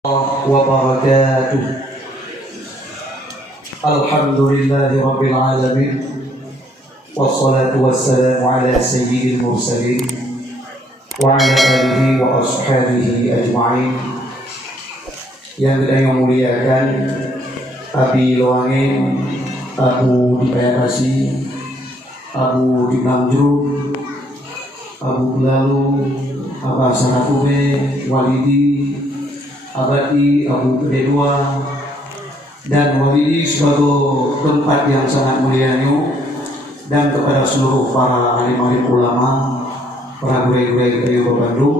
wabarakatuh. Alhamdulillahi rabbil alamin. Wassalatu wassalamu ala sayyidil mursalin wa ala alihi wa ashabihi ajma'in. Yang kita muliakan Abi Loangin, Abu di Payakasi, Abu di Nganjuk, Abu Belalu, Abah Sanakube, Walidi, Abadi, Abu Kedua, dan Walidi sebagai tempat yang sangat mulianya, dan kepada seluruh para alim-alim ulama, para guru-guru dari Bandung,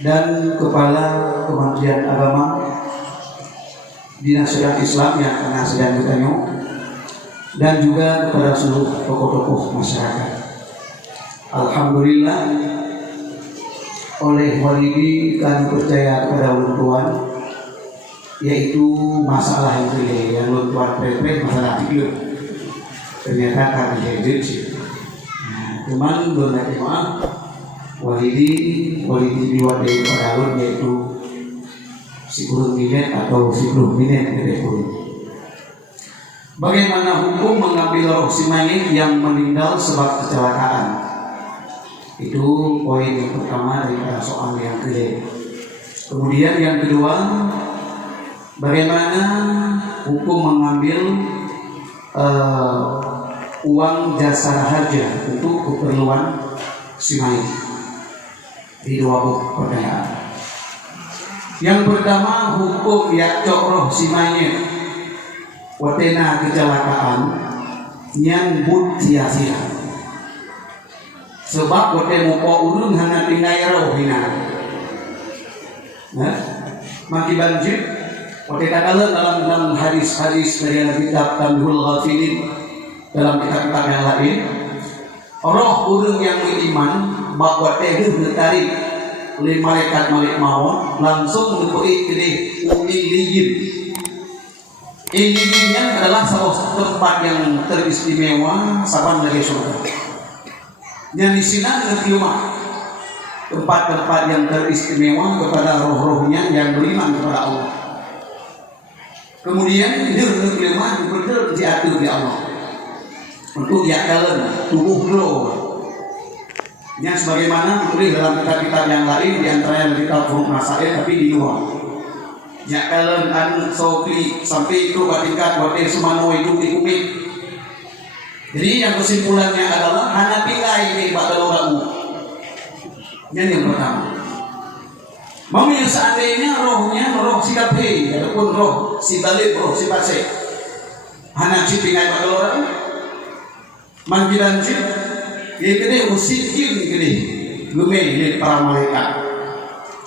dan kepala Kementerian Agama, Dinas Syariat Islam yang tengah sedang bertanya, dan juga kepada seluruh tokoh-tokoh masyarakat. Alhamdulillah, oleh Walidi kami percaya kepada ulun, yaitu masalah yang ulun prepres masalah tidur. Ternyata kami jejak sih. Cuman belum lagi maaf, Walidi diwat dari pada ulun yaitu si kurun minit atau si kurun minit dari kurun. Bagaimana hukum mengambil roh si mayit yang meninggal sebab kecelakaan? Itu poin yang pertama dari soal yang kedua. Kemudian yang kedua, bagaimana hukum mengambil uang jasa haja untuk keperluan si mayit? Di dua pertanyaan. Yang pertama, hukum yakcok roh si mayit watena kecelakaan nyambut sia-sia. Sebab kote muka urun hana tinggai roh hina. Maki banjir kote katakan dalam hadis-hadis dari kitab Tanbihul Ghafilin, dalam kitab-kitab yang lain, roh urun yang beriman bahwa teh tarik oleh malaikat malik maut langsung menepui kedih illiyin. Illiyinnya adalah salah tempat yang teristimewa saban dari surga. Yang di sini ada tempat-tempat yang teristimewa kepada roh-rohnya yang beriman kepada Allah. Kemudian dia kelima betul diatur di Allah untuk diakalkan tubuh roh. Yang sebagaimana ditulis dalam kitab-kitab yang lain, di antaranya kitab Furuq Masail, tapi di luar. Diakalkan an sokli sampai itu tingkat waktu semano itu dikumit. Jadi yang kesimpulannya adalah hana pilai ini bakal orangmu. Yang pertama, mami seandainya rohnya roh si kape ataupun roh si balik roh si pasek, hana si pilai bakal orang. Manggilan si, dia kene usikin kene, gume ini para malaikat.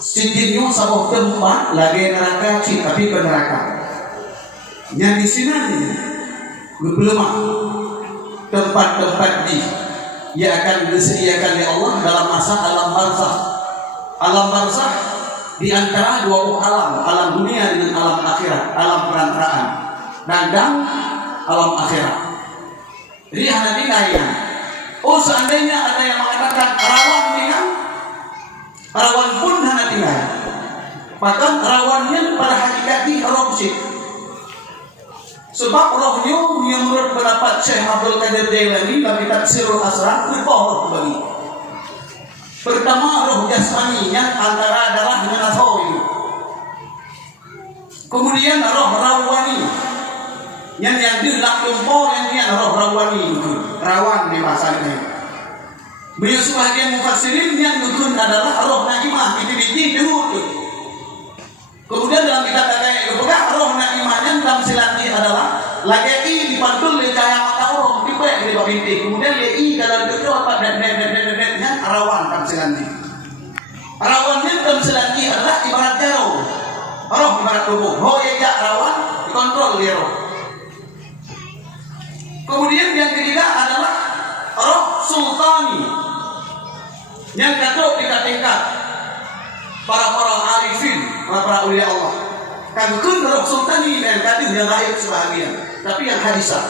Sikinnya sabuk tempat lagi neraka si tapi ke neraka. Yang di sini belum tempat-tempat yang akan disediakan oleh Allah dalam masa alam barzakh. Alam barzakh di antara dua alam dunia dengan alam akhirat, alam perantaraan dan alam akhirat. Jadi hanya dinaya. Seandainya ada yang mengatakan rawan dengan rawan pun hanya dinaya. Bahkan rawannya pada hakikatnya korupsi. Sebab rohnya yang menurut pendapat Syekh Abdul Qadir Jailani dalam kitab Sirrul Asrar berbohong bagi. Pertama, roh jasmaninya antara darah dengan asal. Kemudian roh rawani yang dilak lumpur yang dia roh rawani rawan di bahasa ini. Beliau sebagian mufassirin yang dukun adalah roh naimah itu biji dulu. Kemudian dalam kitab kayak juga roh naimahnya dalam silati adalah lagi dipantul oleh cahaya mata orang tiba di bawah bintik. Kemudian lagi kalau itu apa dan rawan dalam silati. Rawannya dalam silati adalah ibarat jauh. Roh ibarat tubuh. Roh yang rawan dikontrol dia roh. Kemudian yang ketiga adalah roh sultani yang jatuh di tingkat para arifin, para ulia Allah. Kan roh sultani dan kadang yang lain sebahagian, tapi yang hadisah.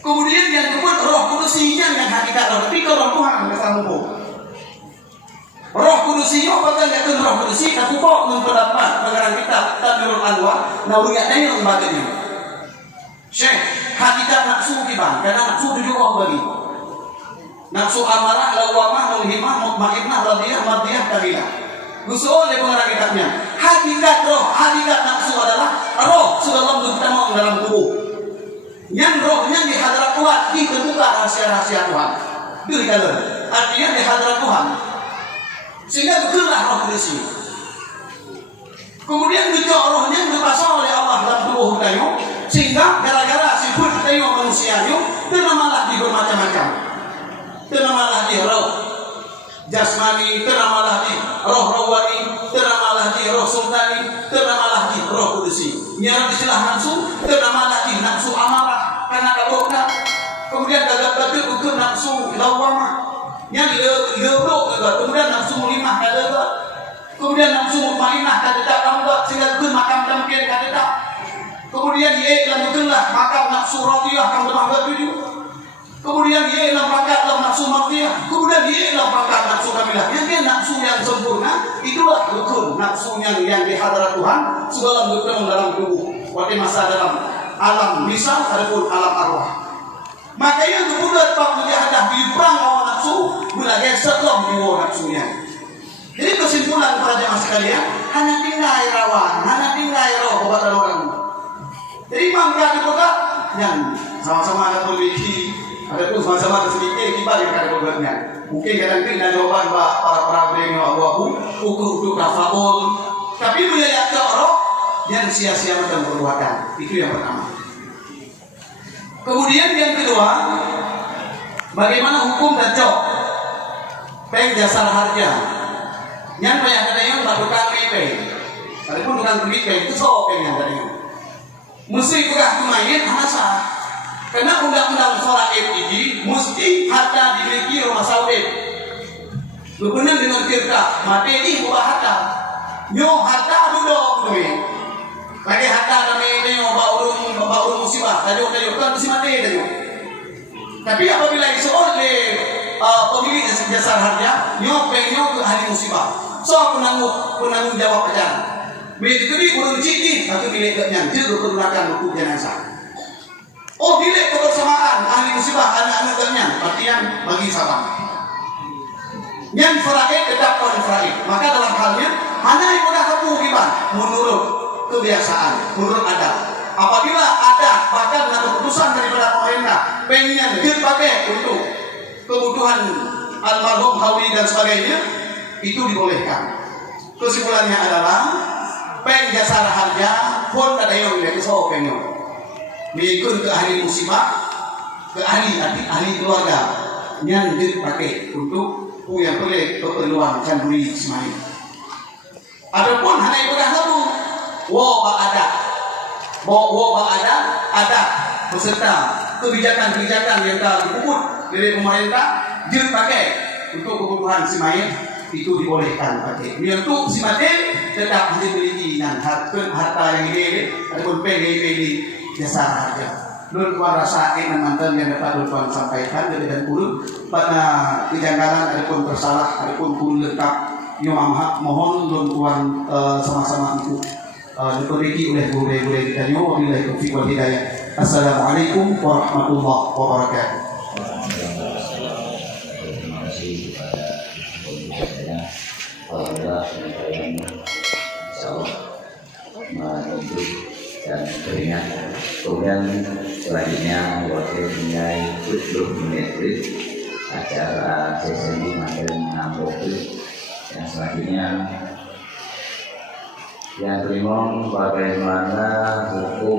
Kemudian yang kedua roh kudusinya yang hakikat roh, tapi roh Tuhan yang sanggup. Roh kudusinya apakah yaitu roh kudusi aku kok mempendapat Nurul Anwar, nauriat yang bagainya. Syekh, hakikat nafsu gimana? Karena nafsu 7 orang bagi. Nafsu amarah, lawamah, mulhimah, mutmainnah, radiyah, mardiyah, kamilah. Gusul oleh pengarang kitabnya. Hakikat roh, hakikat nafsu adalah roh sebelum bertemu dalam tubuh. Yang rohnya di hadirat Tuhan, ditentukan rahasia-rahasia Tuhan. Dikatakan, artinya di hadirat Tuhan. Sehingga bergerak roh di sini. Kemudian dicok rohnya dipasang oleh Allah dalam tubuh kita, sehingga gara-gara sifat kita manusia itu teramalah di bermacam-macam. Teramalah di roh jasmani, teramalah di roh rawani, teramalah di roh sultani, teramalah di roh kudusi. Yang istilah nafsu, teramalah di nafsu amarah karena kabukna. Kemudian gagap-gagap ukur nafsu lawamah. Yang lebrok juga. Kemudian nafsu mulimah kadang. Kemudian nafsu mutmainnah kadang kamu sehingga ke makam dampian kadang. Kemudian dia lanjutkanlah makam nafsu radiyah kamu telah 7. Kemudian dia dalam pangkat dalam nafsu mardiyah. Kemudian dia dalam pangkat nafsu kamilah. Yang dia nafsu yang sempurna, itulah rukun nafsunya yang di hadirat Tuhan sebelum bertemu dalam tubuh. Waktu masa dalam alam misal ataupun alam arwah. Makanya kemudian waktu dia ada di perang lawan nafsu, mulai setelah jiwa nafsunya. Jadi kesimpulan para jemaah sekalian, hanya tinggal rawan, hanya tinggal roh kepada orang. Jadi mangga di kota yang sama-sama ada memiliki, ada pun sama-sama ada sedikit kibar yang ada beberapa. Mungkin kadang-kadang jawaban para prabu abu-abu, ukur kafaul. Tapi wilayah roh yang sia-sia macam perbuatan. Itu yang pertama. Kemudian yang kedua, bagaimana hukum dan cok peng jasar harga. Yang banyak kadang-kadang tak tukang peng. Adapun tukang beli peng itu cok peng yang kadang-kadang. Mesti pegah kemain asal. Karena undang-undang faraid ini mesti harta dimiliki rumah sawit. Berkenaan dengan tirta, mati ini buah harta. Nyo harta duduk tu. Lagi harta kami ni baurung musibah. Tadi kan mesti mati tadi. Tapi apabila seorang pemilik jasa harga, nyo pengen ke ahli musibah. So penanggung jawab aja. Begitu ni urung citi atau bilik kerja juga menggunakan hukum jenazah. Oh bilik kebersamaan ahli musibah anak-anak kerja artian bagi salam. Yang faraid tetap faraid. Maka dalam halnya hanya yang pada kamu gimana menurut kebiasaan, menurut adat. Apabila ada bahkan dengan keputusan daripada pemerintah pengen dipakai untuk kebutuhan almarhum hawi dan sebagainya, itu dibolehkan. Kesimpulannya adalah peng jasa harga pun ada yang boleh so pengyo. Mengikut ke ahli musibah, ke ahli keluarga yang dipakai untuk yang boleh keperluan kandui semai. Adapun hanya ibadah lalu, wa ada beserta kebijakan-kebijakan yang telah dibuat dari pemerintah dipakai untuk kebutuhan semai. Itu dibolehkan pakai. Untuk si mati tetap dimiliki dan harta yang ini ataupun PGPD jasa harga. Nur kuan rasa dan mantan yang dapat Tuan sampaikan dari dan puluh pada kejanggalan ataupun tersalah ataupun pun lengkap nyomang mohon Nur kuan sama-sama itu diperiki oleh guru-guru kita nyo wabillahi taufiq wal hidayah. Assalamualaikum warahmatullahi wabarakatuh. Allah yang insyaallah menuju dan beringat. Kemudian selanjutnya wakil menjadi 10 menit acara sesi materi 60 yang selanjutnya yang kelima bagaimana hukum